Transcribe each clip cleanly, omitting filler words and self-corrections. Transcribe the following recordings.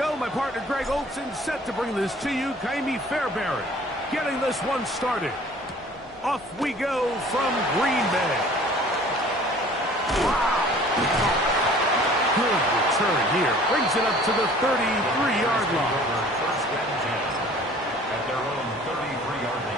go. My partner Greg Olson set to bring this to you. Kaimi Fairbairn getting this one started. Off we go from Green Bay. Wow. Good return here. Brings it up to the 33-yard line. First and 10 at their own 33-yard line.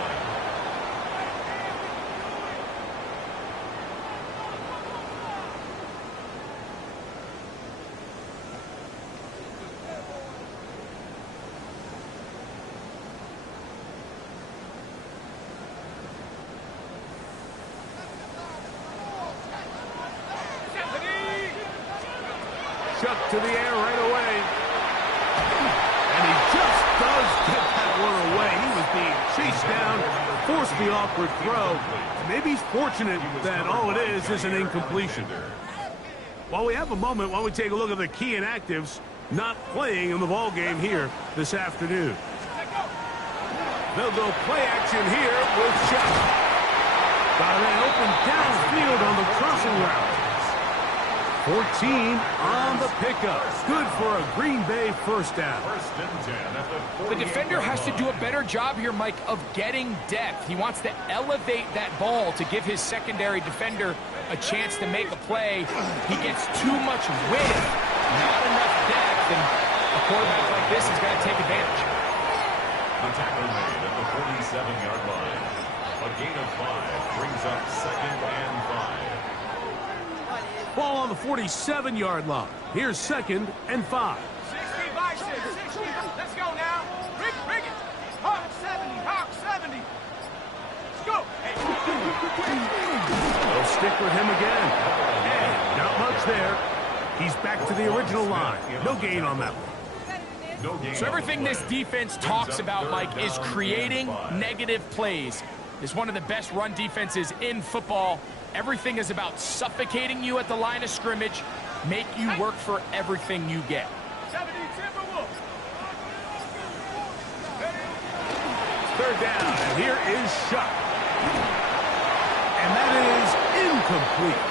Chuck to the air right away. And he just does get that one away. He was being chased down, forced the awkward throw. Maybe he's fortunate that all it is an incompletion. While we have a moment, while we take a look at the key inactives not playing in the ball game here this afternoon. They'll go play action here with Chuck. Got an open downfield on the crossing route. 14 on the pickup. Good for a Green Bay first down. The defender has to do a better job here, Mike, of getting depth. He wants to elevate that ball to give his secondary defender a chance to make a play. He gets too much width, not enough depth, and a quarterback like this is going to take advantage. The tackle made at the 47-yard line. A gain of 5 brings up 2nd and 5. Ball on the 47-yard line. Here's 2nd and 5. 60 by 6, 60. Let's go now. Bring it. Hawk 70, Hawk 70. Let's go. They'll stick with him again. And not much there. He's back to the original line. No gain on that one. So everything this defense talks about, Mike, is creating negative plays. It's one of the best run defenses in football. Everything is about suffocating you at the line of scrimmage, make you work for everything you get. 70 Timberwolves. Third down, and here is Shuck. And that is incomplete.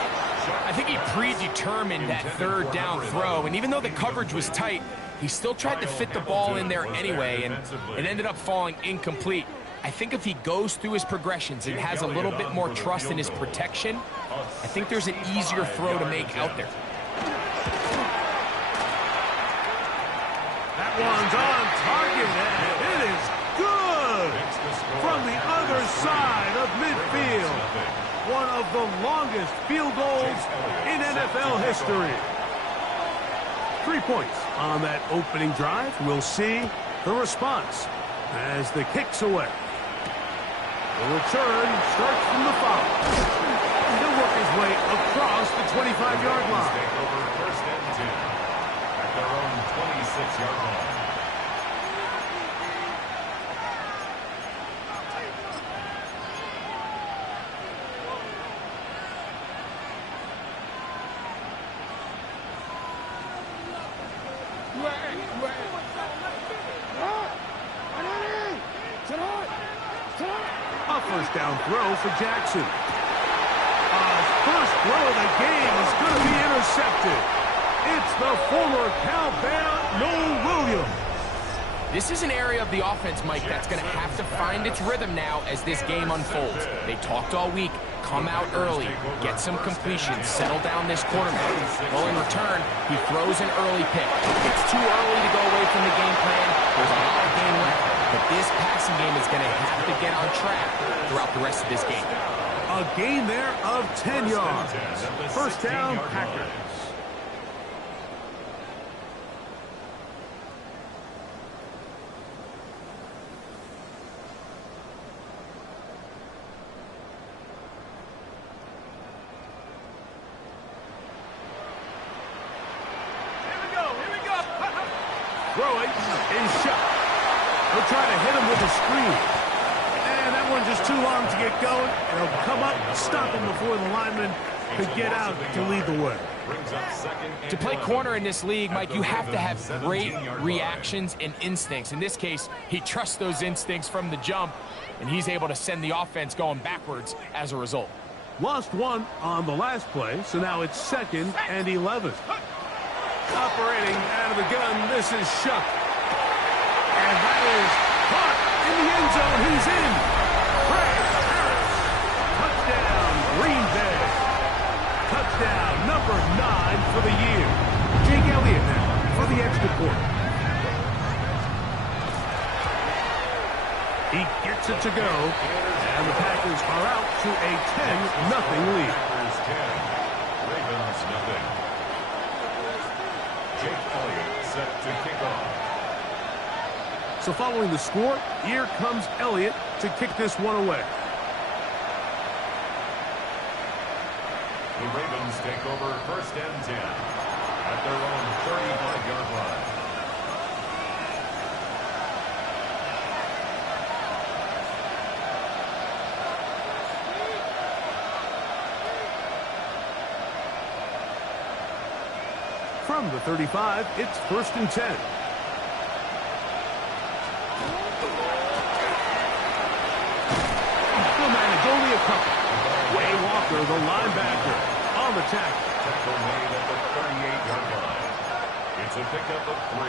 I think he predetermined that third down throw, and even though the coverage was tight, he still tried to fit the ball in there anyway, and it ended up falling incomplete. I think if he goes through his progressions and has a little bit more trust in his protection, I think there's an easier throw to make out there. That one's on target, and it is good from the other side of midfield. One of the longest field goals in NFL history. 3 points on that opening drive. We'll see the response as the kick's away. The return starts from the foul. He'll work his way across the 25-yard line. Over 1st and 10 at their own 26-yard line. A first down throw for Jackson. First throw of the game is going to be intercepted. It's the former Cal Bear, Noel Williams. This is an area of the offense, Mike, that's going to have to find its rhythm now as this game unfolds. They talked all week. Come out early, get some completions, settle down this quarterback. Well, in return, he throws an early pick. It's too early to go away from the game plan. There's a lot of game left, but this passing game is going to have to get on track throughout the rest of this game. A gain there of 10 yards. First down, Packers. Throwing is shot. They'll try to hit him with a screen. And that one just too long to get going. And he'll come up and stop him before the lineman could get out to lead the way. To play corner in this league, Mike, you have to have great reactions and instincts. In this case, he trusts those instincts from the jump, and he's able to send the offense going backwards as a result. Lost one on the last play, so now it's 2nd and 11. Operating out of the gun, this is Shuck. And that is caught in the end zone. He's in. Ray Harris. Touchdown, Green Bay. Touchdown, number 9 for the year. Jake Elliott now for the extra point. He gets it to go, and the Packers are out to a 10-0 lead. Packers 10, Ravens nothing. Jake Elliott set to kick off. So following the score, here comes Elliott to kick this one away. The Ravens take over 1st and 10 at their own 35-yard line. From the 35, it's 1st and 10. The man is only a couple. Way Walker, the linebacker, on the tackle. Tackle made at the 38-yard line. It's a pickup of 3.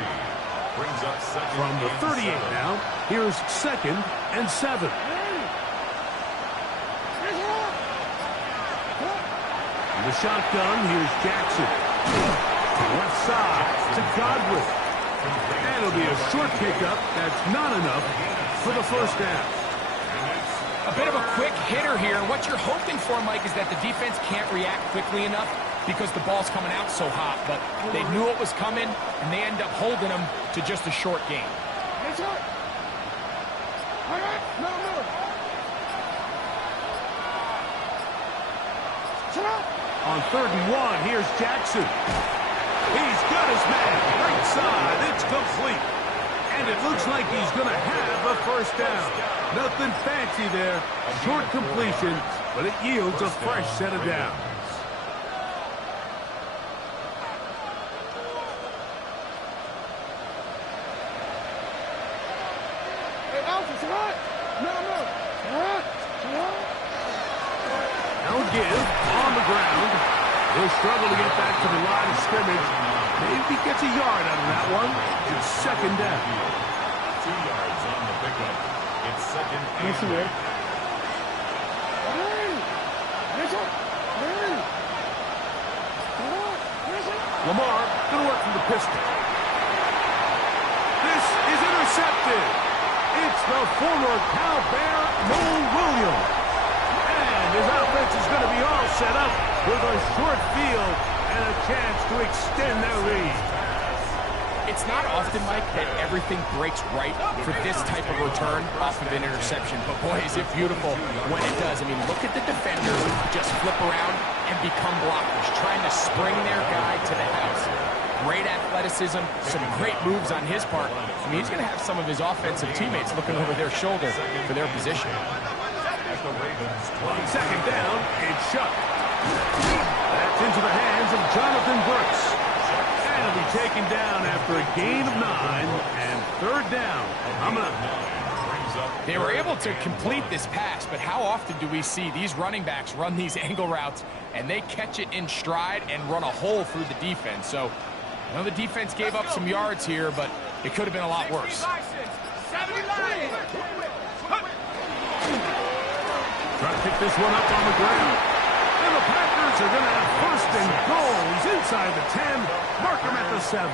Brings up second From the and 38 7. now, here's 2nd and 7. In the shotgun, here's Jackson. Left side to Godwin. And it'll be a short pickup. That's not enough for the first down. A bit of a quick hitter here. What you're hoping for, Mike, is that the defense can't react quickly enough because the ball's coming out so hot. But they knew it was coming, and they end up holding them to just a short game. On 3rd and 1, here's Jackson. He's got his man. Right side. It's complete. And it looks like he's going to have a first down. Nothing fancy there. Short completion, but it yields a fresh set of downs. Now give on the ground. He'll struggle to get back to the line of scrimmage. Maybe gets a yard out of that one. It's 2nd down. 2 yards on the pickup. It's 2nd and 8. Lamar going to work from the pistol. This is intercepted. It's the former Cal Bear, Noel Williams. And his offense is going to be all set up with a short field and a chance to extend their lead. It's not often, Mike, that everything breaks right for this type of return off of an interception. But, boy, is it beautiful when it does. I mean, look at the defenders just flip around and become blockers, trying to spring their guy to the house. Great athleticism, some great moves on his part. I mean, he's going to have some of his offensive teammates looking over their shoulder for their position. At the Ravens 20. 2nd down, it's Shuck. That's into the hands of Jonathan Brooks. And he'll be taken down after a gain of 9 and 3rd down. Coming up. They were able to complete this pass, but how often do we see these running backs run these angle routes and they catch it in stride and run a hole through the defense? So, I know the defense gave up some yards here, but it could have been a lot worse. Try to pick this one up on the ground. And the Packers are going to have 1st and goal. He's inside the 10. Mark him at the 7.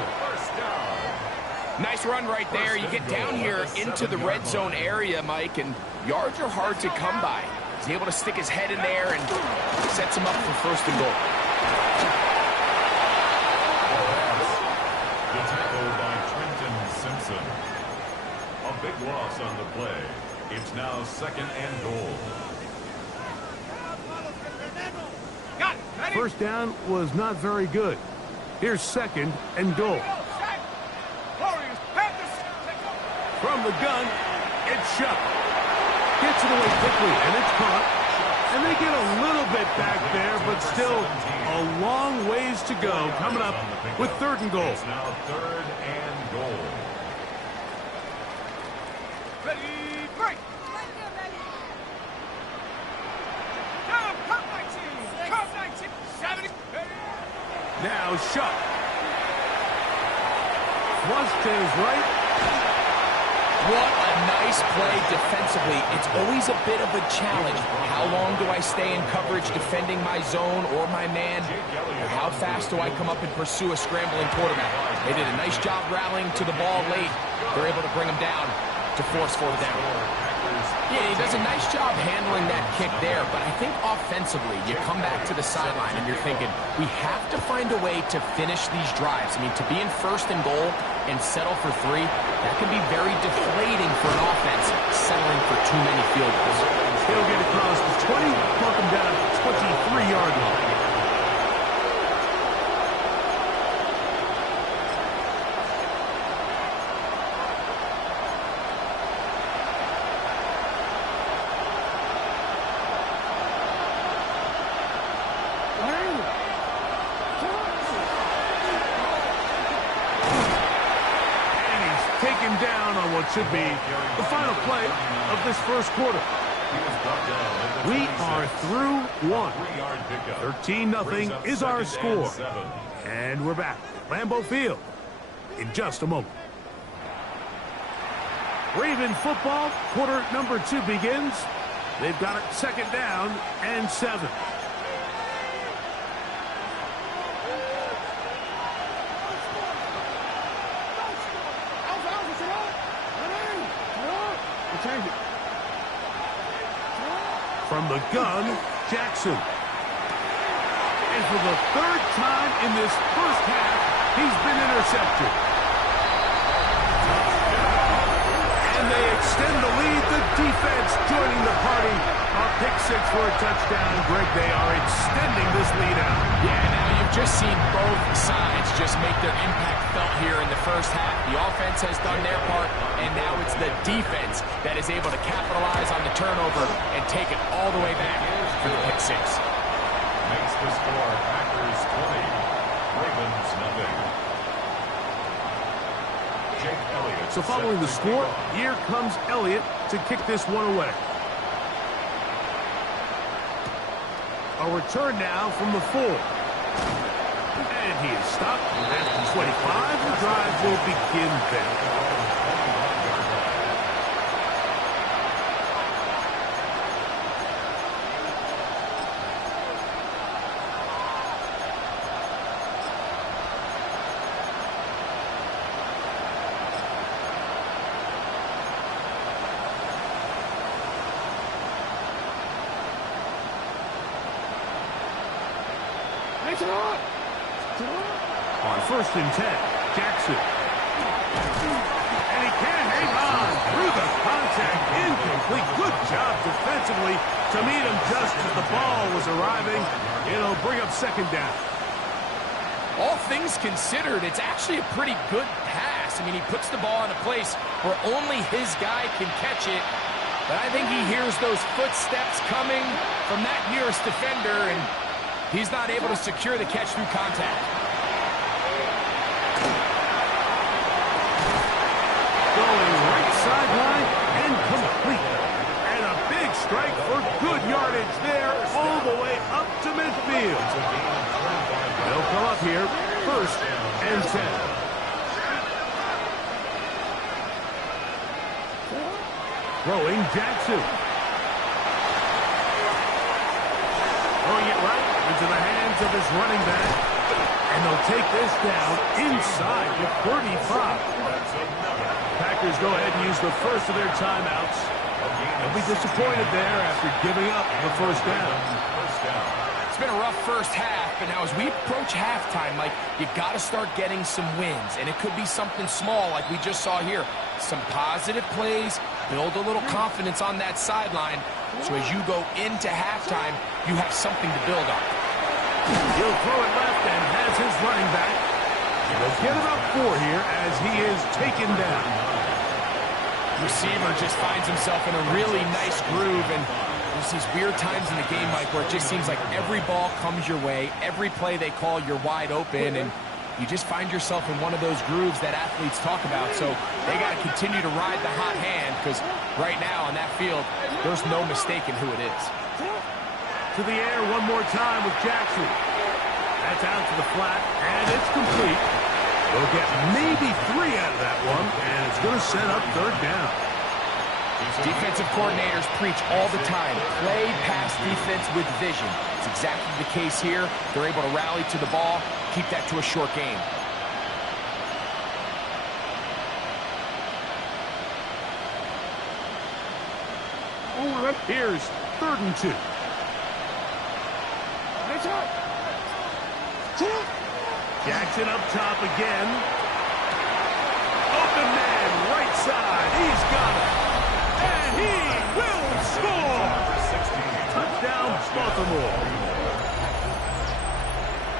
Nice run right there. You get down here into the red zone area, Mike, and yards are hard to come by. He's able to stick his head in there and sets him up for 1st and goal. The tackle by Trenton Simpson. A big loss on the play. It's now 2nd and goal. 1st down was not very good. Here's 2nd and goal. From the gun, it's Shuck. Gets it away quickly, and it's caught. And they get a little bit back there, but still a long ways to go. Coming up with 3rd and goal. It's now 3rd and goal. Ready, break! Down, cut 19! Cut 19! 70! Now Shuck. flush to his right. What a nice play defensively. It's always a bit of a challenge. How long do I stay in coverage defending my zone or my man? Or how fast do I come up and pursue a scrambling quarterback? They did a nice job rallying to the ball late. They're able to bring him down to force fourth down. Yeah, he does a nice job handling that kick there, but I think offensively, you come back to the sideline and you're thinking, we have to find a way to finish these drives. I mean, to be in first and goal and settle for 3, that can be very deflating for an offense, settling for too many field goals. He'll get across the 20, mark him down at the 23-yard line. Should be the final play of this first quarter. We are through 1. 13-0 is our score. And we're back. Lambeau Field in just a moment. Raven football, quarter number 2 begins. They've got it second down and 7. From the gun, Jackson. And for the 3rd time in this first half, he's been intercepted. And they extend the lead. The defense joining the party. A pick 6 for a touchdown. Greg, they are extending this lead out. Yeah, now you've just seen both sides just make their impact felt here in the first half. The offense has done their part, and now it's the defense that is able to capitalize on the turnover and take it all the way back for the pick 6. Makes the score Packers 20, Ravens nothing. Jake Elliott. So following the score, here comes Elliott to kick this one away. A return now from the 4. And he is stopped at the 25. The drive will begin there. On 1st and 10, Jackson. And he can hang on through the contact. Incomplete. Good job defensively to meet him just as the ball was arriving. It'll bring up second down. All things considered, it's actually a pretty good pass. I mean, he puts the ball in a place where only his guy can catch it. But I think he hears those footsteps coming from that nearest defender, and he's not able to secure the catch through contact. Going right sideline and complete. And a big strike for good yardage there all the way up to midfield. They'll come up here, 1st and 10. Throwing Jackson. Throwing it right into the hands of his running back. And they'll take this down inside the 35. Packers go ahead and use the first of their timeouts. They'll be disappointed there after giving up the first down. It's been a rough first half, but now as we approach halftime, Mike, you got to start getting some wins. And it could be something small like we just saw here. Some positive plays, build a little confidence on that sideline. So as you go into halftime, you have something to build on. He'll throw it left and has his running back. He'll get about 4 here as he is taken down. Receiver just finds himself in a really nice groove, and there's these weird times in the game, Mike, where it just seems like every ball comes your way, every play they call, you're wide open, and you just find yourself in one of those grooves that athletes talk about. So they got to continue to ride the hot hand, because right now on that field, there's no mistaking who it is. To the air one more time with Jackson. That's out to the flat, and it's complete. They'll get maybe 3 out of that one, and it's going to set up third down. Defensive coordinators preach all the time, play pass defense with vision. It's exactly the case here. They're able to rally to the ball, keep that to a short game. Here's 3rd and 2. Jackson up top again. Open man, right side. He's got it. And he will score. Touchdown, Baltimore.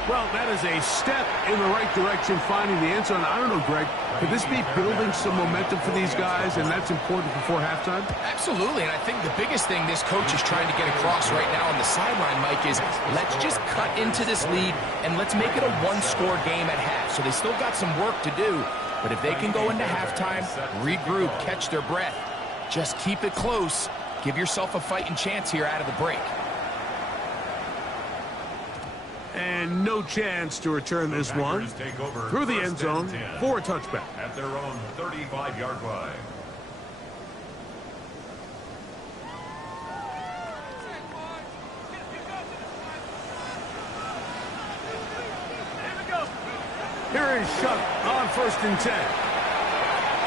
Well, that is a step in the right direction, finding the end zone. I don't know, Greg, could this be building some momentum for these guys, and that's important before halftime? Absolutely, and I think the biggest thing this coach is trying to get across right now on the sideline, Mike, is let's just cut into this lead, and let's make it a one-score game at half. So they still got some work to do, but if they can go into halftime, regroup, catch their breath, just keep it close, give yourself a fighting chance here out of the break. And no chance to return this one through the end zone for a touchback. At their own 35-yard line. Here is Shuck on 1st and 10.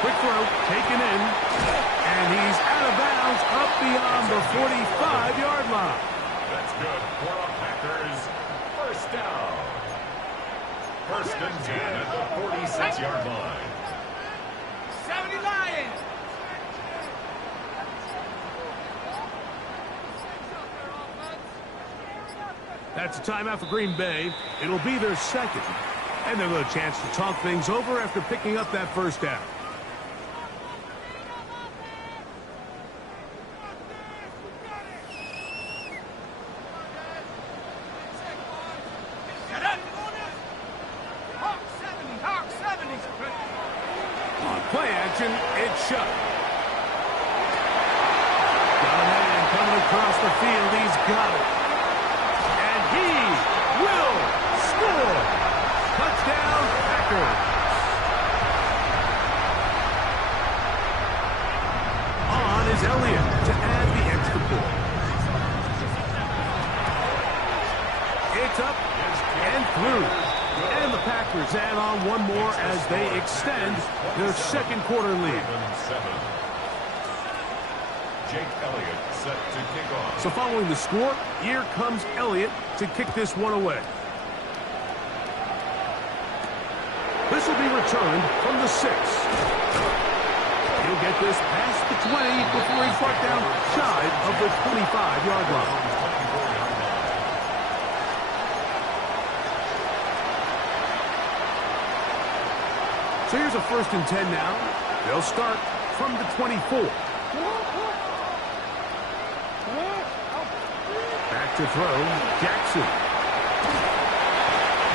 Quick throw, taken in, and he's out of bounds up beyond the 45-yard line. That's good for the Packers. First down. 1st and 10 at the 46-yard line. 70 Lions. That's a timeout for Green Bay. It'll be their second. And they'll have a chance to talk things over after picking up that first down. On play action, it's Shuck. Got a man coming across the field. He's got it. And he will score. Touchdown, Packers. On is Elliott to add the extra point. It's up and through. And the Packers add on one more as they extend their second quarter lead. Jake Elliott set to kick off. So following the score, here comes Elliott to kick this one away. This will be returned from the 6. He'll get this past the 20 before he's brought down shy of the 25-yard line. So here's a 1st and 10 now. They'll start from the 24. Back to throw, Jackson.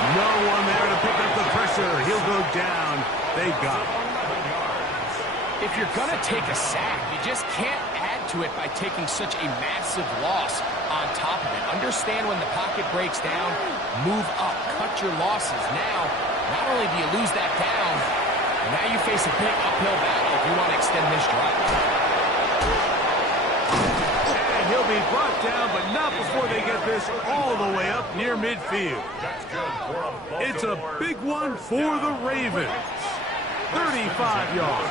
No one there to pick up the pressure. He'll go down. They got him. If you're going to take a sack, you just can't add to it by taking such a massive loss on top of it. Understand when the pocket breaks down, move up, cut your losses. Now, not only do you lose that down, now you face a big uphill battle if you want to extend this drive. And he'll be brought down, but not before they get this all the way up near midfield. It's a big one for the Ravens. 35 yards.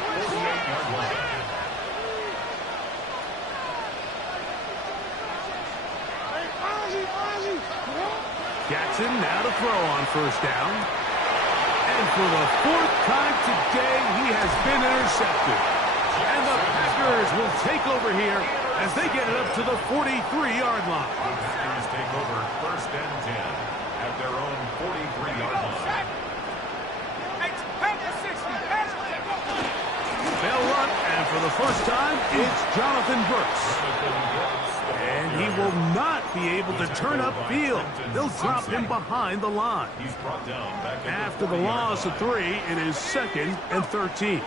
Jackson now to throw on 1st down. And for the 4th time today, he has been intercepted. And the Packers will take over here as they get it up to the 43-yard line. The Packers take over 1st and 10 at their own 43-yard line. They'll run, and for the first time, it's Jonathan Brooks. And he will not be able to turn upfield. They'll drop him behind the line. He's brought down back After the loss of 3, it is 2nd and 13.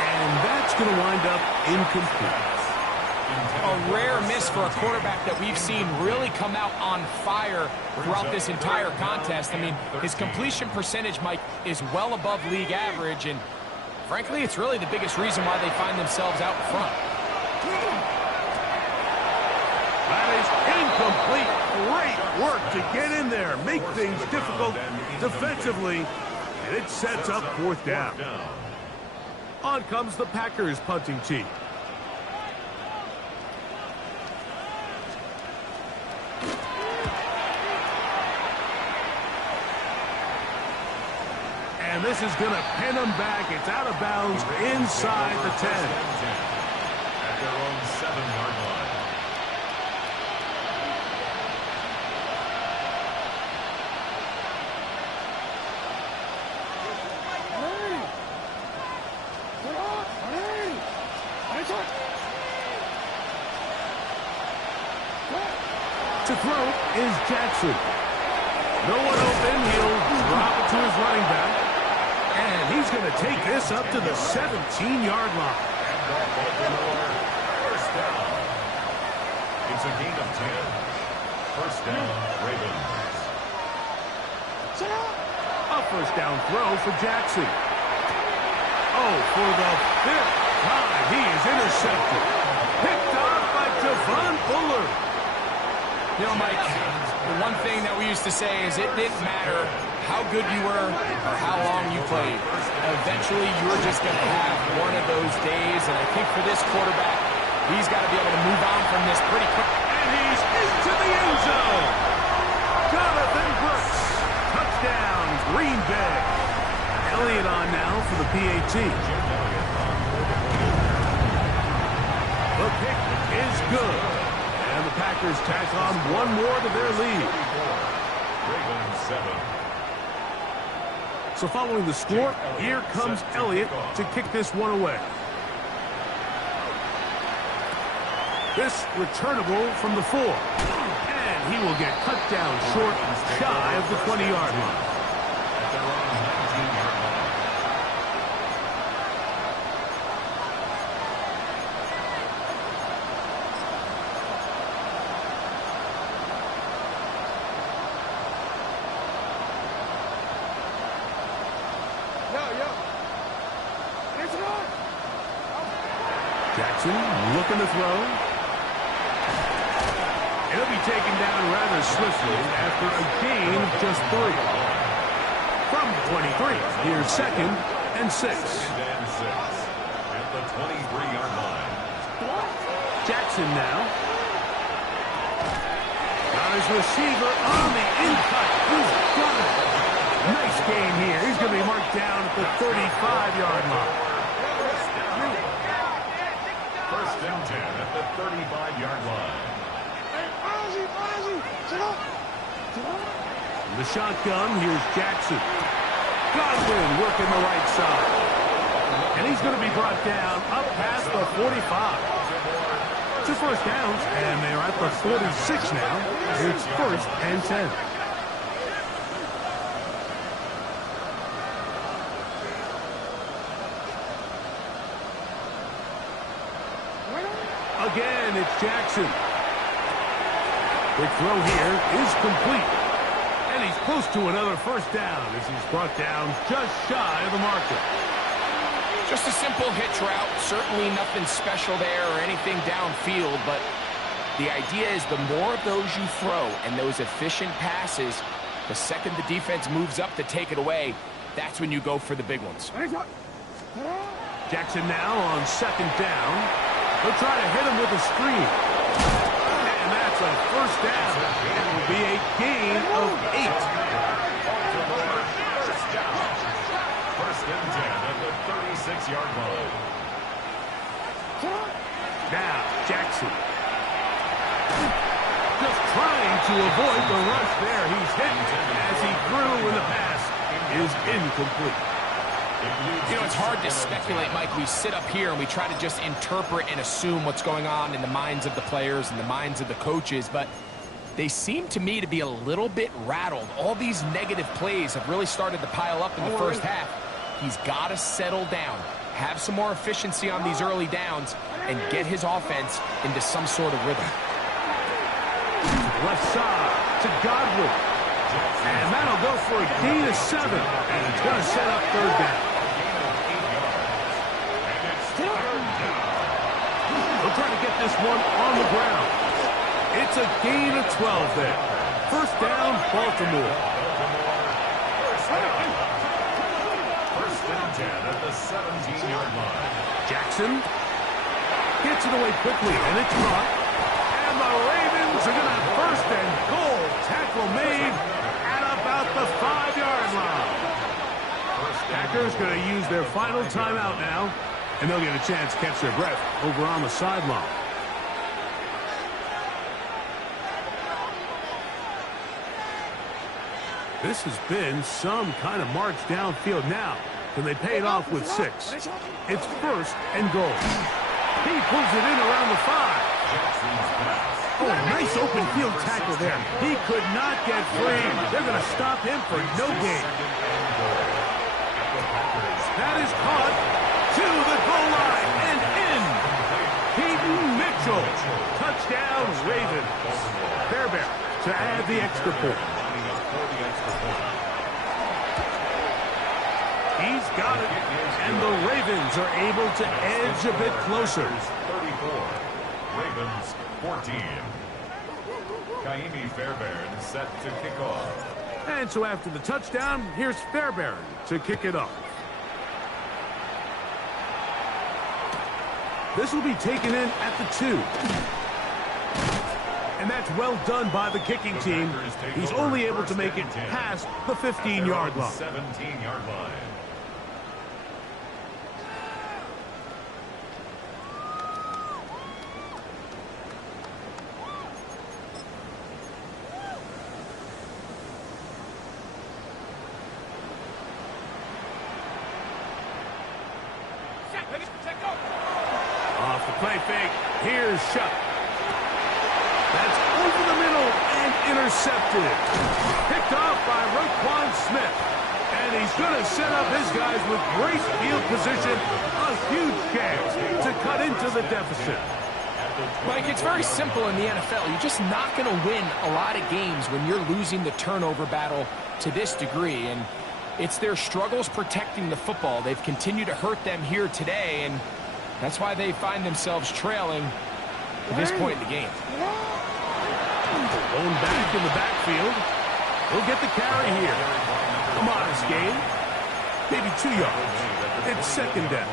And that's going to wind up incomplete. A rare miss for a quarterback that we've seen really come out on fire throughout this entire contest. I mean, his completion percentage, Mike, is well above league average, and frankly, it's really the biggest reason why they find themselves out in front. That is incomplete. Great work to get in there, make things difficult defensively, and it sets up fourth down. On comes the Packers punting team. And this is going to pin them back. It's out of bounds inside the 10. At their own 7-yard line. To throw is Jackson. No one open. He'll drop it to his running back. And he's going to take this up to the 17-yard line. First down. It's a gain of 10. First down, Ravens. A first down throw for Jackson. Oh, for the 5th time, he is intercepted. Picked off by Javon Bullard. You know, Mike, the one thing that we used to say is it didn't matter how good you were or how long you played. Eventually, you were just going to have one of those days, and I think for this quarterback, he's got to be able to move on from this pretty quick. And he's into the end zone. Jonathan Brooks. Touchdown, Green Bay. Elliott on now for the PAT. The pick is good. And the Packers tack on one more to their lead. Ravens 7. So following the score, here comes Elliott to kick this one away. This returnable from the 4. And he will get cut down short, shy of the 20-yard line. At their own 19-yard line. Jackson looking to throw. It'll be taken down rather swiftly after a gain of just 3. From the 23, here's 2nd and 6. And 6. At the 23-yard line. Jackson now. Got his receiver on the in-cut. He's got it. Nice game here. He's going to be marked down at the 35-yard line. First and 10 at the 35-yard line. The shotgun, here's Jackson. Godwin working the right side. And he's going to be brought down up past the 45. 2 first downs, and they're at the 46 now. It's 1st and 10. Again, it's Jackson. Big throw here is complete. And he's close to another first down as he's brought down just shy of the marker. Just a simple hitch route. Certainly nothing special there or anything downfield, but the idea is the more of those you throw and those efficient passes, the second the defense moves up to take it away, that's when you go for the big ones. Jackson now on 2nd down. They'll try to hit him with a screen. And that's a first down. It will be a gain of 8. First and 10 at the 36-yard line. Now, Jackson. Just trying to avoid the rush there. He's hit as he threw and the pass is incomplete. You know, it's hard to speculate, Mike. We sit up here and we try to just interpret and assume what's going on in the minds of the players and the minds of the coaches, but they seem to me to be a little bit rattled. All these negative plays have really started to pile up in the first half. He's got to settle down, have some more efficiency on these early downs, and get his offense into some sort of rhythm. Left side to Godwin. And that'll go for a gain of 7. And it's going to set up third down. They'll try to get this one on the ground. It's a gain of 12 there. First down, Baltimore. First and 10 at the 17-yard line. Jackson gets it away quickly, and it's caught. And the Ravens are going to have first and goal. Tackle made at about the 5-yard line. Packers going to use their final timeout now, and they'll get a chance to catch their breath over on the sideline. This has been some kind of march downfield now. Can they pay it off with 6? It's first and goal. He pulls it in around the 5. Oh, nice open field tackle there. He could not get free. They're going to stop him for no gain. That is caught to the goal line and in. Peyton Mitchell. Touchdown, Ravens. Fairbairn to add the extra point. He's got it, and the Ravens are able to edge a bit closer. 34, Ravens 14. Kaimi Fairbairn set to kick off. And so after the touchdown, here's Fairbairn to kick it off. This will be taken in at the 2. And that's well done by the kicking team. He's only able to make it past the 15-yard line. 17-yard line. Off the play fake, here's Shuck. That's over the middle and intercepted. Picked off by Roquan Smith. And he's going to set up his guys with great field position. A huge chance to cut into the deficit. Mike, it's very simple in the NFL. You're just not going to win a lot of games when you're losing the turnover battle to this degree. And it's their struggles protecting the football. They've continued to hurt them here today, and that's why they find themselves trailing at this point in the game. Going back in the backfield. He'll get the carry here. A modest gain. Maybe 2 yards. It's second down.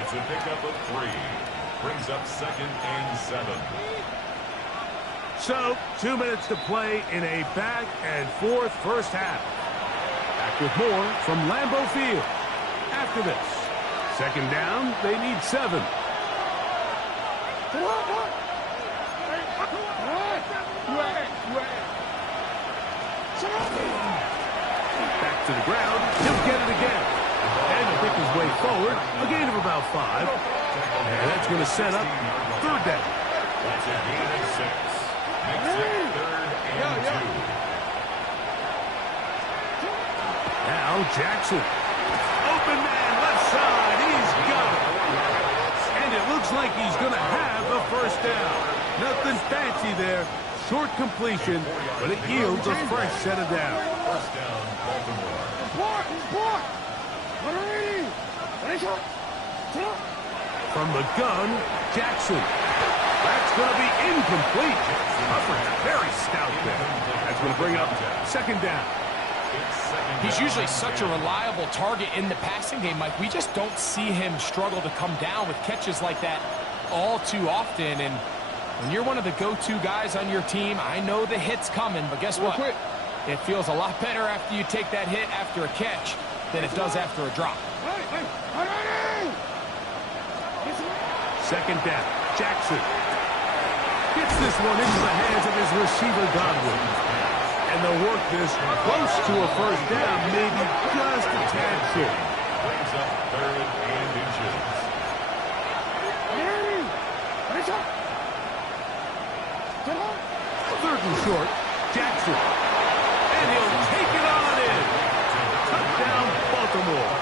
It's a pickup of 3. Brings up second and 7. So, 2 minutes to play in a back and forth first half. Back with more from Lambeau Field. After this, second down, they need 7. Back to the ground. He'll get it again. And he'll pick his way forward. A gain of about 5. And that's going to set up third down. That's a gain of 6. Makes it third and 2. Now Jackson. Open man, left side. He's got it. And it looks like he's going to have the first down. Nothing fancy there. Short completion, but it yields a fresh set of downs. First down, Baltimore. From the gun, Jackson. That's going to be incomplete. Hufford, very stout there. That's going to bring up second down. He's usually such a reliable target in the passing game, Mike. We just don't see him struggle to come down with catches like that all too often. And when you're one of the go-to guys on your team, I know the hit's coming, but guess what? It feels a lot better after you take that hit after a catch than it does after a drop. Second down, Jackson. Gets this one into the hands of his receiver, Godwin. And they'll work this close to a first down, maybe just a tad short. Brings up third and inches. Third and short, Jackson. And he'll take it on in. Touchdown, Baltimore.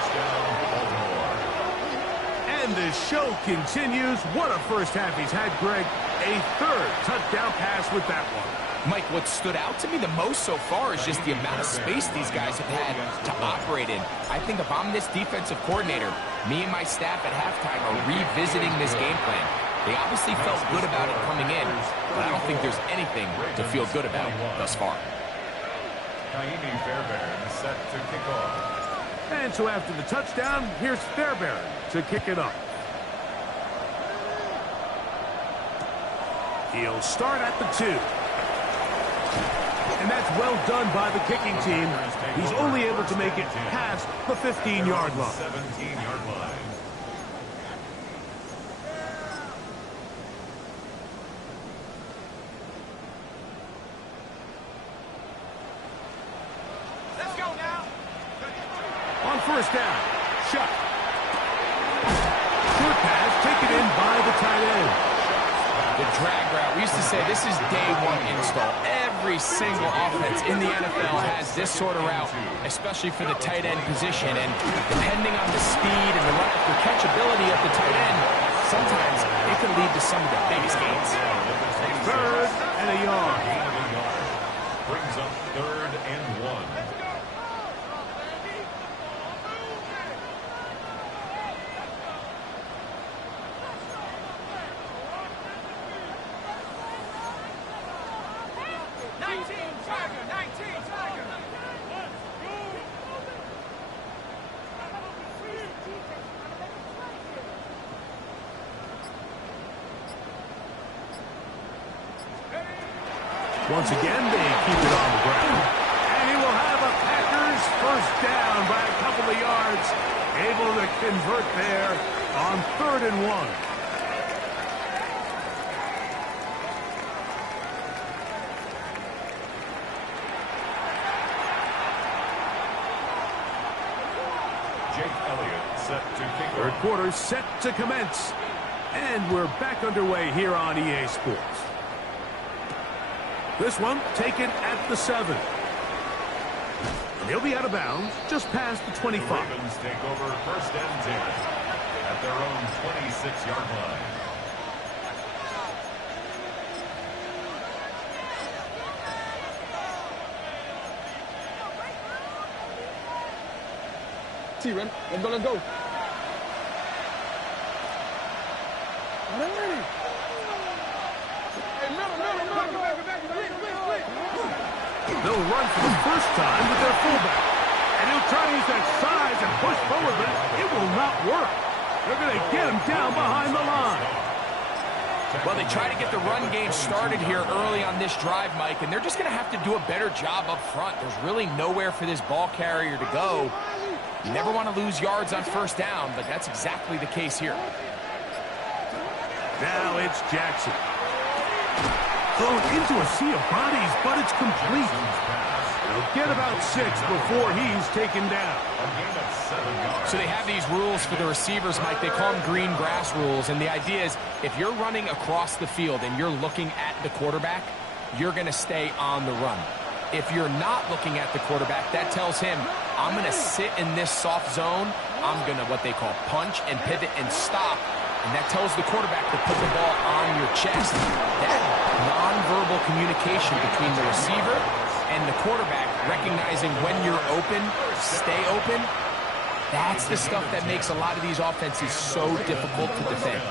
And And the show continues. What a first half he's had, Greg. A third touchdown pass with that one. Mike, what stood out to me the most so far is just the amount of space these guys have had to operate in. I think if I'm this defensive coordinator, me and my staff at halftime are revisiting this game plan. They obviously felt good about it coming in, but I don't think there's anything to feel good about thus far. Naimi Fairbairn set to kick off. And so after the touchdown, here's Fairbairn to kick it up. He'll start at the 2. And that's well done by the kicking team. He's only able to make it past the 15-yard line. 17-yard line. Let's go now. On first down, Shuck. Short pass taken in by the tight end. The drag route, we used to say this is day one install. Every single offense in the NFL has this sort of route, especially for the tight end position. And depending on the speed and the run after catch ability of the tight end, sometimes it can lead to some of the biggest gains. Third and a yard. Brings up 3rd and 1. Once again, they keep it on the ground. And he will have a Packers first down by a couple of yards. Able to convert there on 3rd and 1. Jake Elliott set to kick off. Third quarter set to commence. And we're back underway here on EA Sports. This one taken at the 7. And he'll be out of bounds just past the 25. Ravens take over 1st and 10 at their own 26-yard line. Ren, let's go. They'll run for the first time with their fullback. And he'll try to use that size and push forward, but it will not work. They're going to get him down behind the line. Well, they try to get the run game started here early on this drive, Mike, and they're just going to have to do a better job up front. There's really nowhere for this ball carrier to go. You never want to lose yards on first down, but that's exactly the case here. Now it's Jackson. Thrown into a sea of bodies, but it's complete. He'll get about 6 before he's taken down. So they have these rules for the receivers, Mike. They call them green grass rules, and the idea is if you're running across the field and you're looking at the quarterback, you're going to stay on the run. If you're not looking at the quarterback, that tells him, I'm going to sit in this soft zone. I'm going to what they call punch and pivot and stop. And that tells the quarterback to put the ball on your chest. That nonverbal communication between the receiver and the quarterback, recognizing when you're open, stay open, that's the stuff that makes a lot of these offenses so difficult to defend.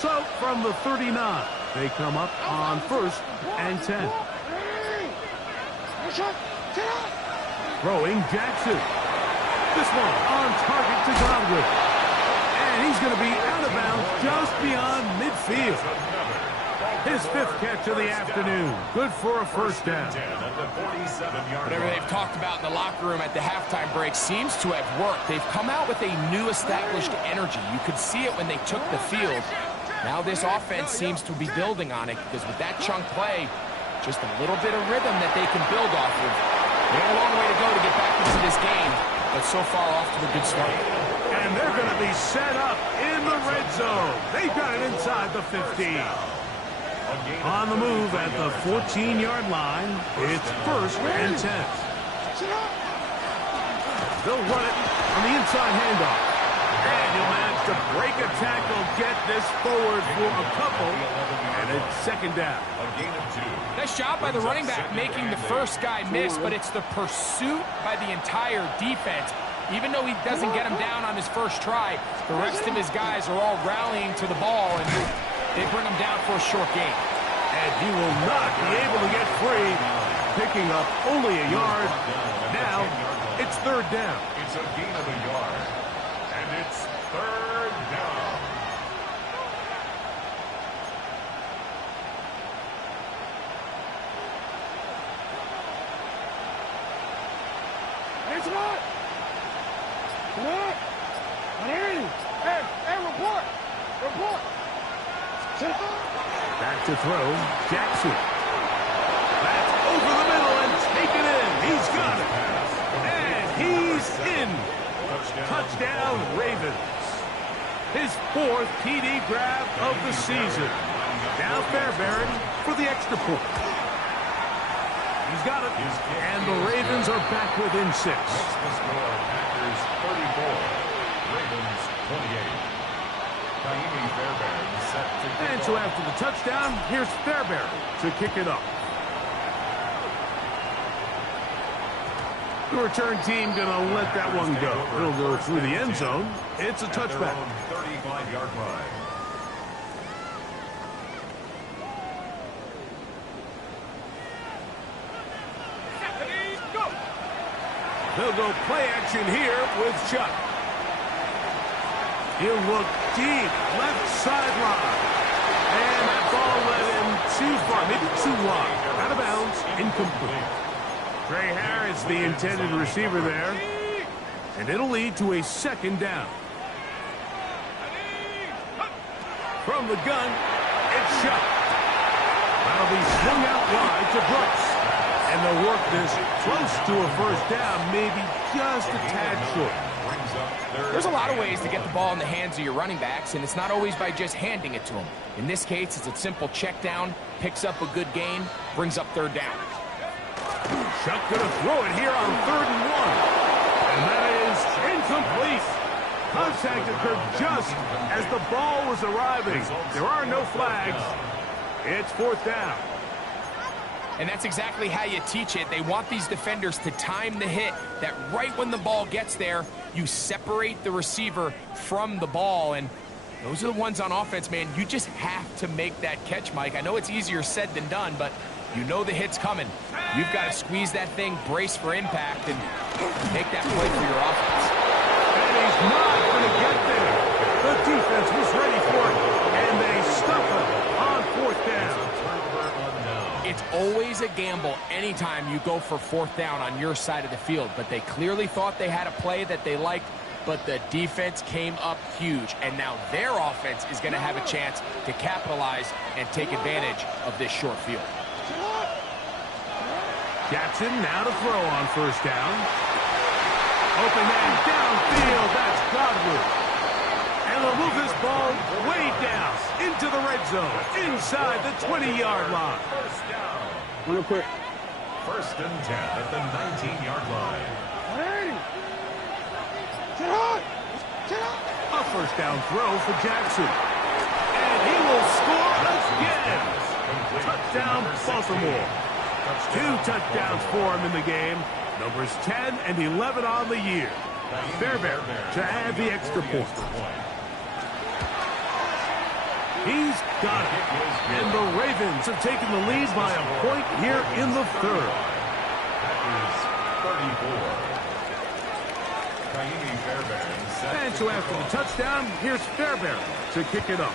So from the 39, they come up on 1st and 10. Throwing Jackson. This one on target to Godwin. And he's going to be out of bounds just beyond midfield. His 5th catch of the afternoon. Good for a first down. Whatever they've talked about in the locker room at the halftime break seems to have worked. They've come out with a new established energy. You could see it when they took the field. Now this offense seems to be building on it because with that chunk play, just a little bit of rhythm that they can build off of. They have a long way to go to get back into this game, but so far off to a good start. And they're going to be set up in the red zone. They've got it inside the 15. On the move at the 14-yard line, it's 1st and 10. They'll run it on the inside handoff. And he'll manage to break a tackle, get this forward for a couple, and it's second down. A gain of 2. Nice job by the running back making the first guy miss, but it's the pursuit by the entire defense. Even though he doesn't get him down on his first try, the rest of his guys are all rallying to the ball, and they bring him down for a short gain. And he will not be able to get free, picking up only a yard. Now, it's third down. It's a gain of a yard. And it's third down. It's not. What? Hey, report. Report. Back to throw, Jackson. That's over the middle and taken in. He's got it. And he's in. Touchdown, Ravens. His 4th TD grab of the season. Now Fairbairn for the extra point. He's got it. And the Ravens are back within 6. What's the score? Packers 34. Ravens 28. Naimi Fairbairn set to kick And so off. after the touchdown, here's Fairbairn to kick it up. The return team gonna let that one go. It'll go through the end zone. It's a At their touchback. own 35-yard line. Go! They'll go play action here with Chuck. He'll look deep, left sideline. And that ball led him too far, maybe too wide. Out of bounds, incomplete. Trey Harris, the intended receiver there. And it'll lead to a second down. From the gun, it's Chuck. That'll be swung out wide to Brooks. And they'll work this close to a first down, maybe just a tad short. Brings up third. There's a lot of ways to get the ball in the hands of your running backs, and it's not always by just handing it to them. In this case, it's a simple check down, picks up a good gain, brings up third down. Chuck gonna throw it here on 3rd and 1. And that is incomplete. Contact occurred just as the ball was arriving. There are no flags. It's 4th down. And that's exactly how you teach it. They want these defenders to time the hit, that right when the ball gets there, you separate the receiver from the ball. And those are the ones on offense, man. You just have to make that catch, Mike. I know it's easier said than done, but you know the hit's coming. You've got to squeeze that thing, brace for impact, and make that play for your offense. And he's not going to get there. The defense was ready for it, and they stuff it on 4th down. It's always a gamble anytime you go for 4th down on your side of the field, but they clearly thought they had a play that they liked, but the defense came up huge, and now their offense is going to have a chance to capitalize and take advantage of this short field. Jackson now to throw on 1st down. Open man downfield, that's Godwin. And they'll move this ball way down into the red zone, inside the 20-yard line. First down. Real quick. 1st and 10 at the 19-yard line. Hey! Get on! Get on! A 1st down throw for Jackson. And he will score again. Touchdown, Baltimore. 2 touchdowns for him in the game. Numbers 10 and 11 on the year. Fairbairn to add the extra point. He's got it. And the Ravens have taken the lead by a point here in the 3rd. That is 34. Naimi Fairbairn set And to so kick after the off. touchdown, here's Fairbairn to kick it up.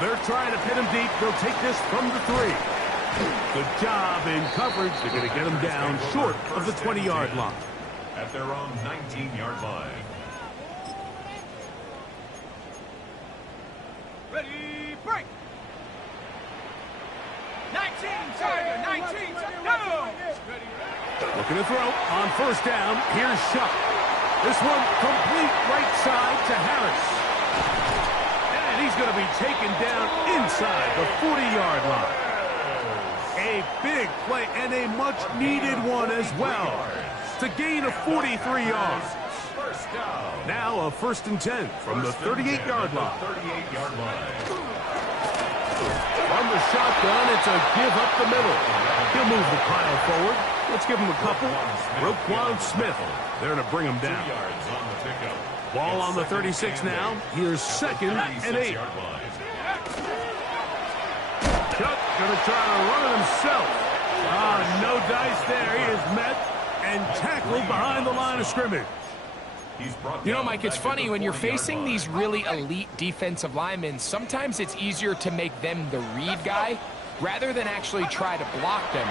They're trying to pin him deep. They'll take this from the 3. Good job in coverage. They're going to get him down short of the 20-yard line. At their own 19-yard line. Ready, break! 19, Tiger, 19, no! Looking to throw on 1st down. Here's Shuck. This one complete right side to Harris. And he's going to be taken down inside the 40-yard line. A big play and a much-needed one as well to gain a 43 yards. First down. Now a 1st and 10 from the 38-yard line. 38-yard line. From the shotgun, it's a give up the middle. He'll move the pile forward. Let's give him a couple. Roquan Smith there to bring him 2 down. yards on the pickup. Ball on the 36 now. Here's 2nd and 8. Chuck gonna try to run it himself. No dice there. He is met and tackled behind the line of scrimmage. You know, Mike, it's funny when you're facing these really elite defensive linemen, sometimes it's easier to make them the read guy rather than actually try to block them.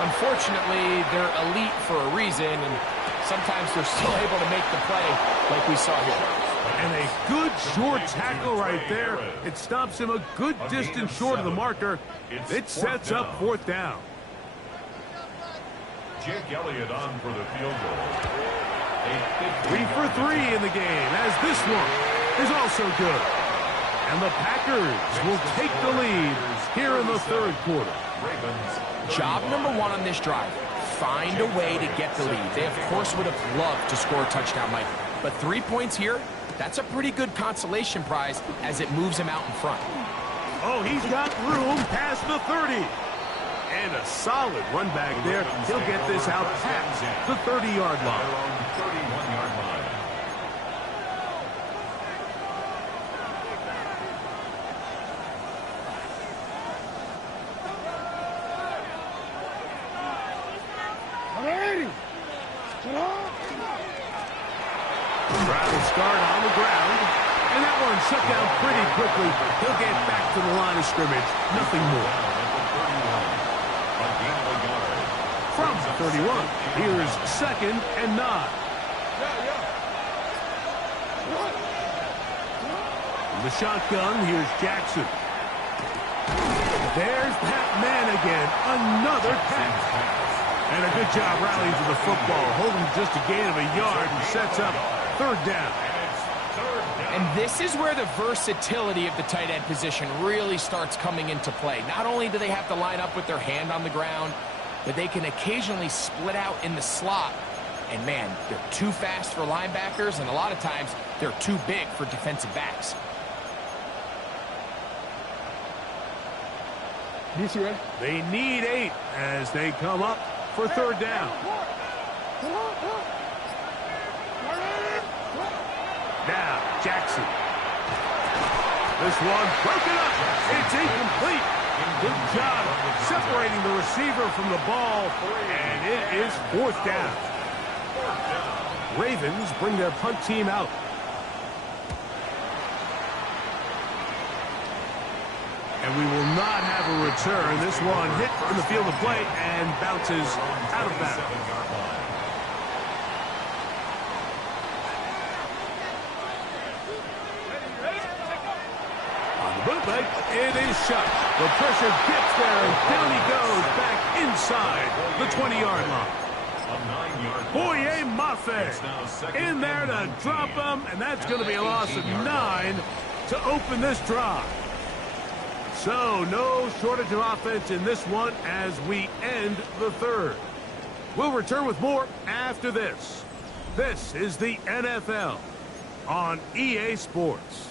Unfortunately, they're elite for a reason, and sometimes they're still able to make the play like we saw here. And a good short tackle right there. It stops him a good distance short of the marker. It sets up 4th down. Jake Elliott on for the field goal. 3 for 3 in the game, as this one is also good. And the Packers will take the lead here in the 3rd quarter. Job number 1 on this drive, find a way to get the lead. They, of course, would have loved to score a touchdown, Mike. But 3 points here, that's a pretty good consolation prize as it moves him out in front. Oh, he's got room past the 30. And a solid run back there. He'll get this out past the 30-yard line. 31-yard line. Travis start on the ground. And that one shut down pretty quickly. He'll get back to the line of scrimmage. Nothing more. From 31, here's 2nd and 9. From the shotgun, here's Jackson. There's that man again. Another pass. And a good job rallying to the football. Holding just a gain of a yard and sets up 3rd down. And this is where the versatility of the tight end position really starts coming into play. Not only do they have to line up with their hand on the ground, but they can occasionally split out in the slot. And, man, they're too fast for linebackers, and a lot of times they're too big for defensive backs. They need 8 as they come up for 3rd down. Now, Jackson. This one broken up. It's incomplete. Good job separating the receiver from the ball, and it is 4th down. Ravens bring their punt team out. And we will not have a return. This one hit in the field of play and bounces out of bounds. Bootleg, it is shut. The pressure gets there, and down he goes back inside the 20-yard line. Boye Mafe in there to drop him, and that's going to be a loss of 9 to open this drive. So no shortage of offense in this one as we end the 3rd. We'll return with more after this. This is the NFL on EA Sports.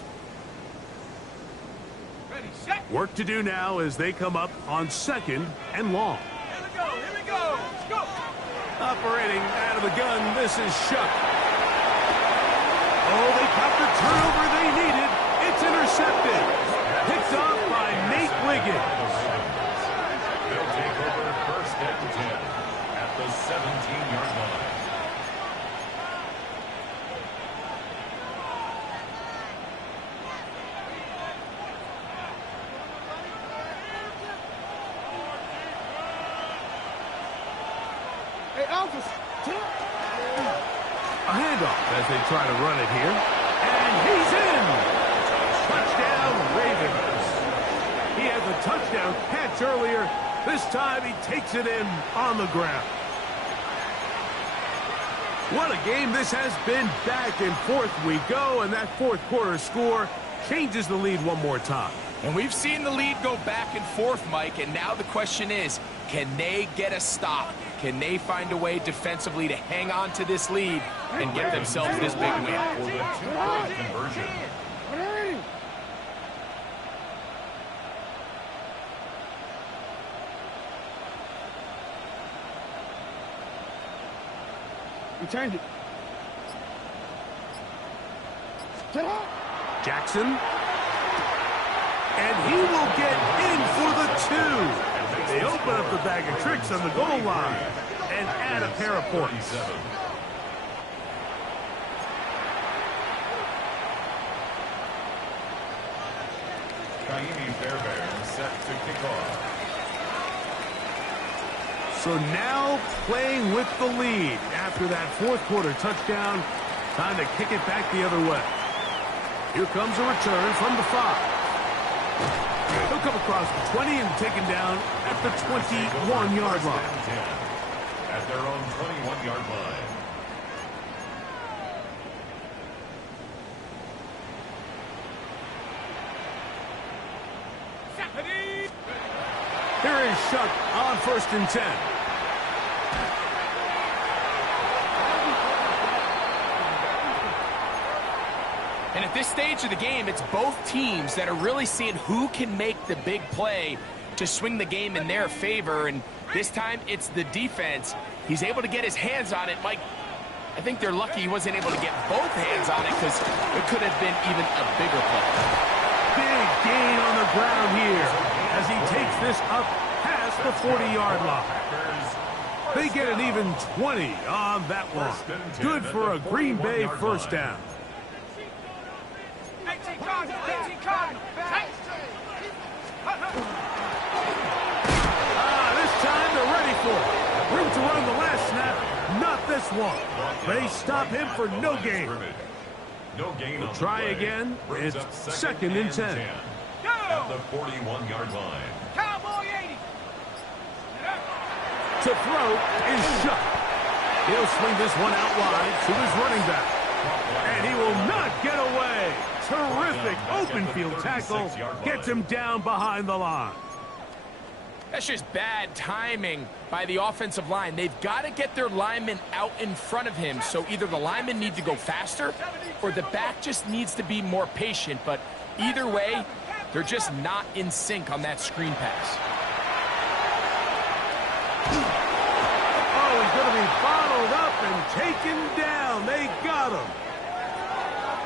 Work to do now as they come up on 2nd and long. Here we go. Let's go. Operating out of the gun, this is Shuck. Oh, they got the turnover they needed. It's intercepted. Picked off by Nate Wiggins. They'll take over 1st and 10 at the 17-yard line. A handoff as they try to run it here. And he's in! Touchdown, Ravens. He had the touchdown catch earlier. This time he takes it in on the ground. What a game this has been. Back and forth we go, and that 4th quarter score changes the lead one more time. And we've seen the lead go back and forth, Mike, and now the question is, can they get a stop? Can they find a way defensively to hang on to this lead and get themselves this big win? For the two-point conversion. Returned it. Get up. Jackson. And he will get in for the two. They open up the bag of tricks on the goal line and add a pair of points. Kaimi Fairbairn set to kick off. So now playing with the lead after that fourth quarter touchdown. Time to kick it back the other way. Here comes a return from the 5. He'll come across the 20 and taken down at the 21-yard line. At their own 21-yard line. Here is Shuck on 1st and 10. And at this stage of the game, it's both teams that are really seeing who can make the big play to swing the game in their favor. And this time, it's the defense. He's able to get his hands on it. Mike, I think they're lucky he wasn't able to get both hands on it because it could have been even a bigger play. Big gain on the ground here as he takes this up past the 40-yard line. They get an even 20 on that one. Good for a Green Bay first down. 18 Cardinals, 18 Cardinals. This time they're ready for it. Room to run the last snap, not this one. They stop him for no gain. No gain. We'll try again. It's 2nd and 10. At the 41-yard line. Cowboy 80. To throw is Shuck. He'll swing this one out wide to his running back. And he will not get away. Terrific open field tackle. Gets him down behind the line. That's just bad timing by the offensive line. They've got to get their linemen out in front of him. So either the linemen need to go faster or the back just needs to be more patient. But either way, they're just not in sync on that screen pass. Oh, he's going to be bottled up and taken down. They got him.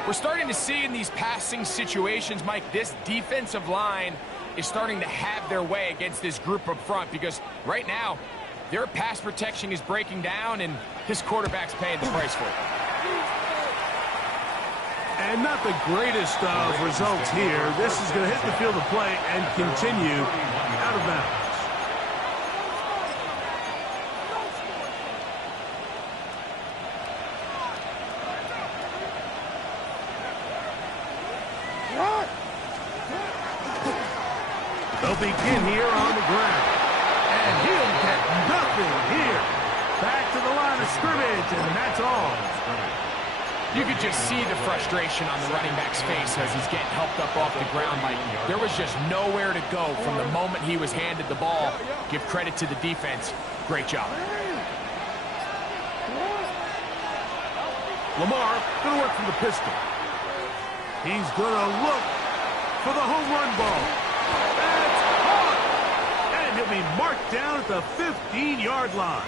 We're starting to see in these passing situations, Mike, this defensive line is starting to have their way against this group up front because right now, their pass protection is breaking down and his quarterback's paying the price for it. And not the greatest of results here. This is going to hit the field of play and continue out of bounds. They'll begin here on the ground. And he'll get nothing here. Back to the line of scrimmage, and that's all. You could just see the frustration on the running back's face as he's getting helped up off the ground. Mike, there was just nowhere to go from the moment he was handed the ball. Give credit to the defense. Great job. Lamar going to work from the pistol. He's going to look for the home run ball. That's caught. And he'll be marked down at the 15-yard line.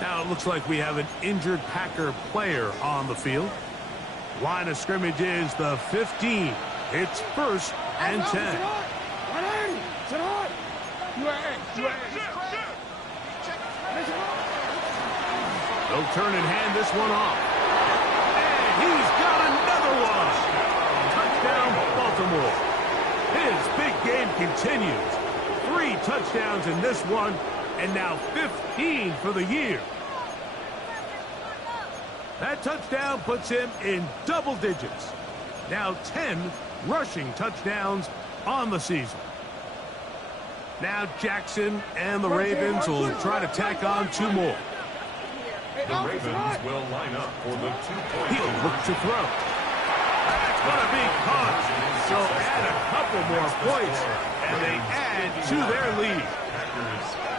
Now it looks like we have an injured Packer player on the field. Line of scrimmage is the 15. It's 1st and 10. They'll turn and hand this one off. And he's got another one. Touchdown, Baltimore. His big game continues. 3 touchdowns in this one, and now 15 for the year. That touchdown puts him in double digits. Now 10 rushing touchdowns on the season. Now Jackson and the Ravens will try to tack on 2 more. The Ravens will line up for the 2-point. He'll look to throw. That's going to be caught. So add a couple more points, and they add to their lead.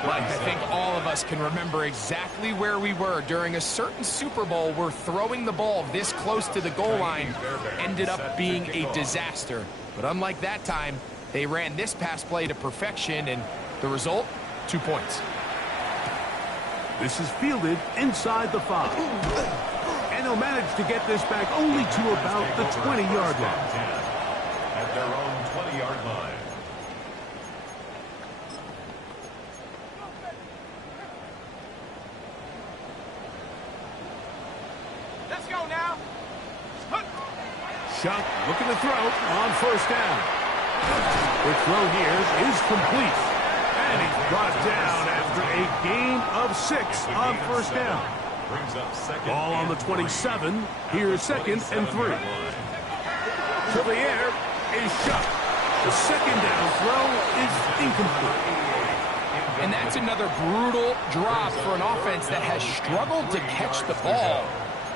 Mike, I think all of us can remember exactly where we were during a certain Super Bowl where throwing the ball this close to the goal line ended up being a disaster. But unlike that time, they ran this pass play to perfection, and the result, 2 points. This is fielded inside the 5. And he'll manage to get this back only to about the 20-yard line. At their own 20-yard line. Let's go now. Shuck looking to throw on first down. The throw here is complete. And he's brought down after a gain of 6 on first down. Brings up second. Ball on the 27. Here's second and 3. To the air is Shuck. The second down throw is incomplete. And that's another brutal drop for an offense that has struggled to catch the ball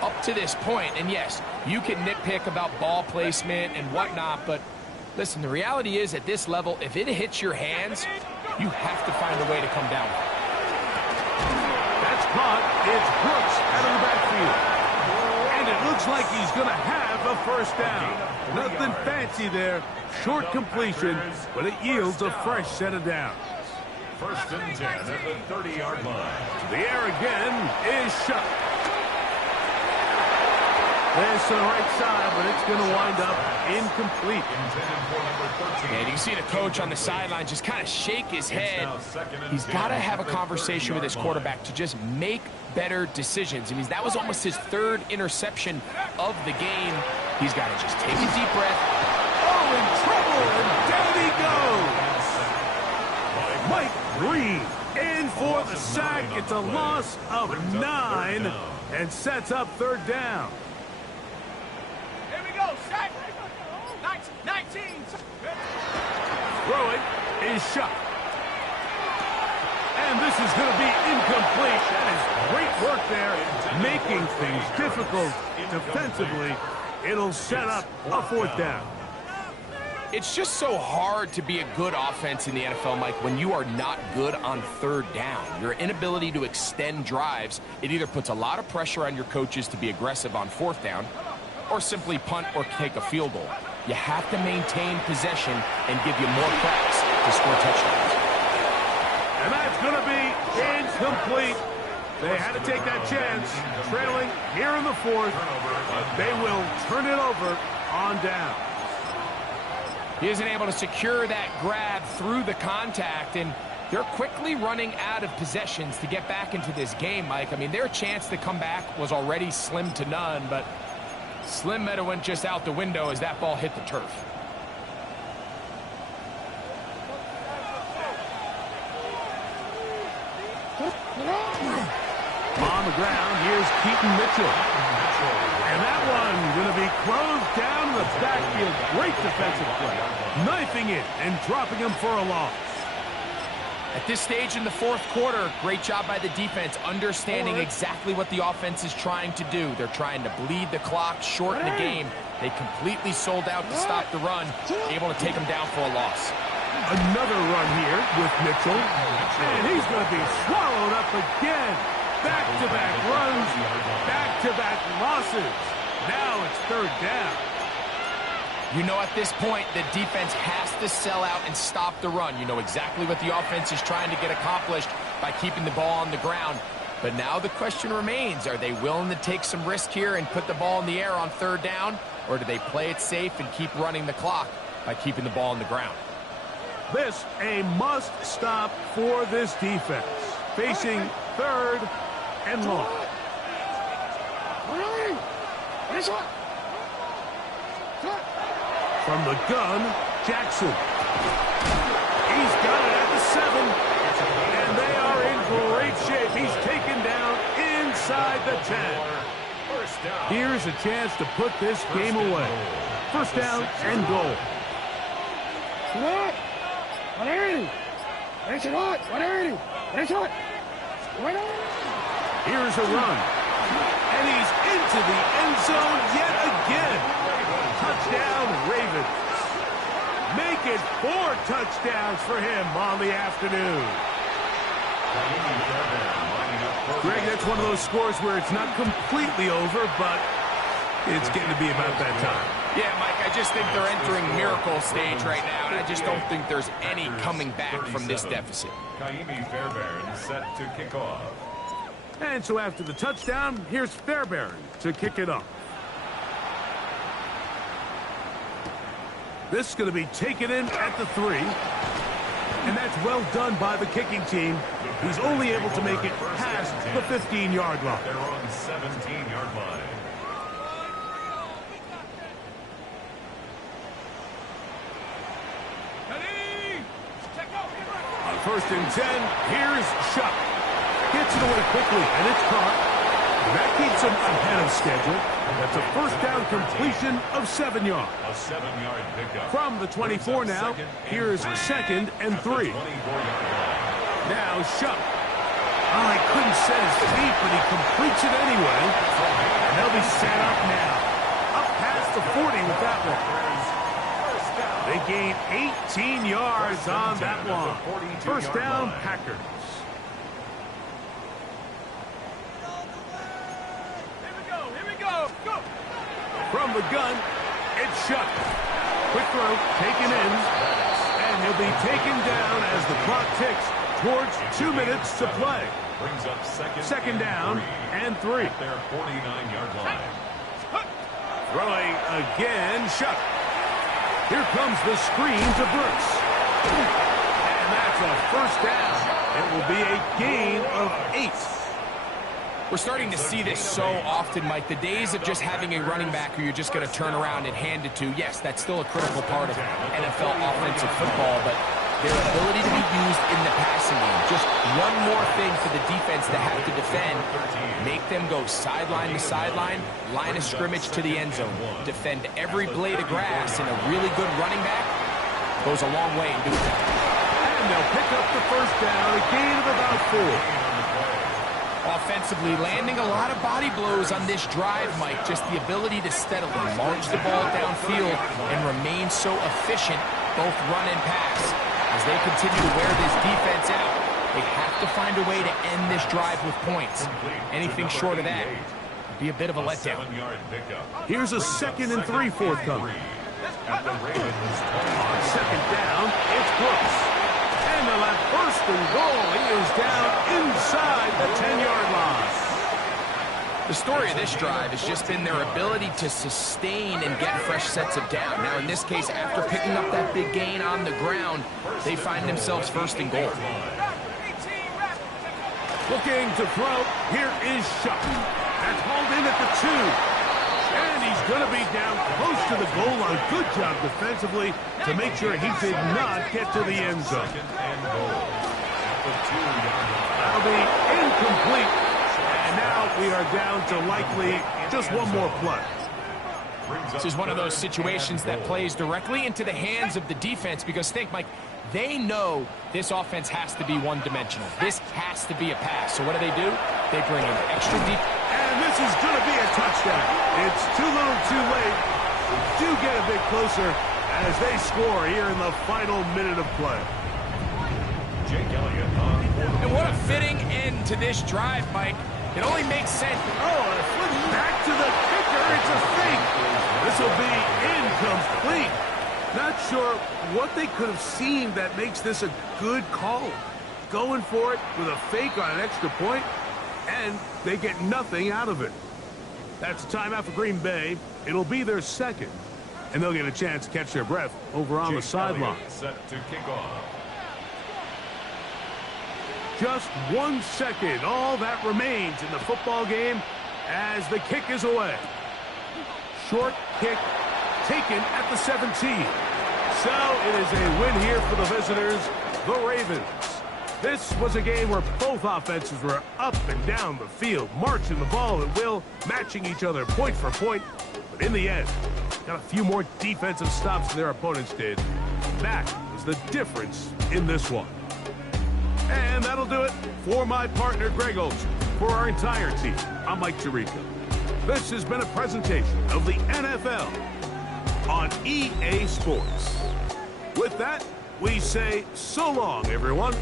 up to this point. And yes, you can nitpick about ball placement and whatnot, but listen, the reality is at this level, if it hits your hands, you have to find a way to come down. That's caught. It's Brooks out of the backfield. And it looks like he's going to have a first down. Nothing fancy there. Short completion, but it yields a fresh set of downs. First and 10 at the 30-yard line. To the air again is Shuck. There's to the right side, but it's going to wind up incomplete. And you can see the coach on the sideline just kind of shake his head. He's got to have a conversation with his quarterback to just make better decisions. I mean, that was almost his 3rd interception of the game. He's got to just take a deep breath. Oh, in trouble, and down he goes. Mike Green in for the sack. It's a loss of 9 and sets up 3rd down. Here we go, set. 19. Throw it is Shuck. And this is going to be incomplete. That is great work there, making things difficult defensively. It'll set up a 4th down. It's just so hard to be a good offense in the NFL, Mike, when you are not good on 3rd down. Your inability to extend drives, it either puts a lot of pressure on your coaches to be aggressive on 4th down or simply punt or take a field goal. You have to maintain possession and give you more cracks to score touchdowns. And that's going to be incomplete. They had to take that chance, trailing here in the 4th, but they will turn it over on down. He isn't able to secure that grab through the contact, and they're quickly running out of possessions to get back into this game, Mike. I mean, their chance to come back was already slim to none, but slim might have went just out the window as that ball hit the turf. On the ground, here's Keaton Mitchell. And that one going to be closed down in the backfield. Great defensive play. Knifing it and dropping him for a loss. At this stage in the 4th quarter, great job by the defense, understanding exactly what the offense is trying to do. They're trying to bleed the clock, shorten the game. They completely sold out to stop the run, able to take them down for a loss. Another run here with Mitchell. And he's going to be swallowed up again. Back-to-back runs, back-to-back losses. Now it's 3rd down. You know, at this point, the defense has to sell out and stop the run. You know exactly what the offense is trying to get accomplished by keeping the ball on the ground. But now the question remains, are they willing to take some risk here and put the ball in the air on 3rd down? Or do they play it safe and keep running the clock by keeping the ball on the ground? This a must stop for this defense. Facing 3rd and long. From the gun, Jackson. He's got it at the 7. And they are in great shape. He's taken down inside the 10. Here's a chance to put this game away. 1st down and goal. Here's a run. And he's into the end zone yet again. it 4 touchdowns for him on the afternoon. Greg, that's one of those scores where it's not completely over, but it's getting to be about that time. Yeah, Mike, I just think they're entering miracle stage right now, and I just don't think there's any coming back from this deficit. Ka'imi Fairbairn set to kick off. And so after the touchdown, here's Fairbairn to kick it off. This is going to be taken in at the 3. And that's well done by the kicking team. He's only able to make it past the 15-yard line. They're on 17-yard line. On 1st and 10, here's Shuck. Gets it away quickly, and it's caught. That keeps him ahead of schedule. That's a first down completion of 7 yards. A 7-yard pickup. From the 24 now, here's 2nd and 3. Now Shuck. Oh, he couldn't set his feet, but he completes it anyway. And they'll be set up now. Up past the 40 with that one. They gain 18 yards on that one. First down, Packers. From the gun, it's Shuck. Quick throw, taken in, and he'll be taken down as the clock ticks towards 2 minutes to play. Brings up second down and 3. At their 49-yard line. Throwing again, Shuck. Here comes the screen to Brooks. And that's a first down. It will be a gain of 8. We're starting to see this so often, Mike. The days of just having a running back who you're just going to turn around and hand it to, yes, that's still a critical part of NFL offensive football, but their ability to be used in the passing game, just one more thing for the defense to have to defend, make them go sideline to sideline, line of scrimmage to the end zone, defend every blade of grass, and a really good running back goes a long way in doing that. And they'll pick up the first down, a gain of about 4. Offensively, landing a lot of body blows on this drive, Mike. Just the ability to steadily march the ball downfield and remain so efficient, both run and pass. As they continue to wear this defense out, they have to find a way to end this drive with points. Anything short of that would be a bit of a letdown. Here's a 2nd and 3 forthcoming. On 2nd down, it's Brooks. And they'll have 1st and goal. He is down inside the 10-yard line. The story of this drive has just been their ability to sustain and get fresh sets of down. Now, in this case, after picking up that big gain on the ground, they find themselves 1st and goal. Looking to throw. Here is Shuck. That's hauled in at the 2. And he's going to be down close to the goal line. Good job defensively to make sure he did not get to the end zone. That'll be incomplete. And now we are down to likely just one more play. This is one of those situations that plays directly into the hands of the defense because think, Mike, they know this offense has to be one-dimensional. This has to be a pass. So what do? They bring in extra deep. And this is going to be a touchdown. It's too little too late. We do get a bit closer as they score here in the final minute of play. Jake Elliott on. And what a fitting end to this drive, Mike. It only makes sense. Oh, and a flip back to the kicker. It's a fake. This will be incomplete. Not sure what they could have seen that makes this a good call. Going for it with a fake on an extra point, and they get nothing out of it. That's a timeout for Green Bay. It'll be their 2nd, and they'll get a chance to catch their breath over on the sideline. Set to kick off. Just 1 second, all that remains in the football game as the kick is away. Short kick taken at the 17. So it is a win here for the visitors, the Ravens. This was a game where both offenses were up and down the field, marching the ball at will, matching each other point for point. But in the end, got a few more defensive stops than their opponents did. That was the difference in this one. And that'll do it for my partner, Greg Olsen. For our entire team, I'm Mike Tirico. This has been a presentation of the NFL on EA Sports. With that, we say so long, everyone.